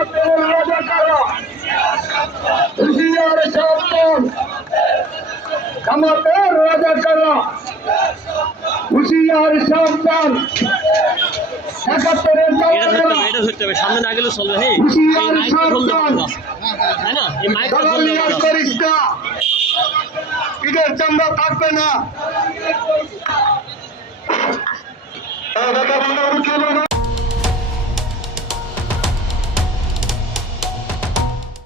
আমাদের রাজাকাররা হুঁশিয়ার সাবধান, আমাদের রাজাকাররা হুঁশিয়ার সাবধান। 71-এর জওয়ানেরা সামনে না গেলে চলবে। হুঁশিয়ার সাবধান, তাই না? এই মাইক দালালিয়াত করিস না, ঈদের চান্দা থাকবে না।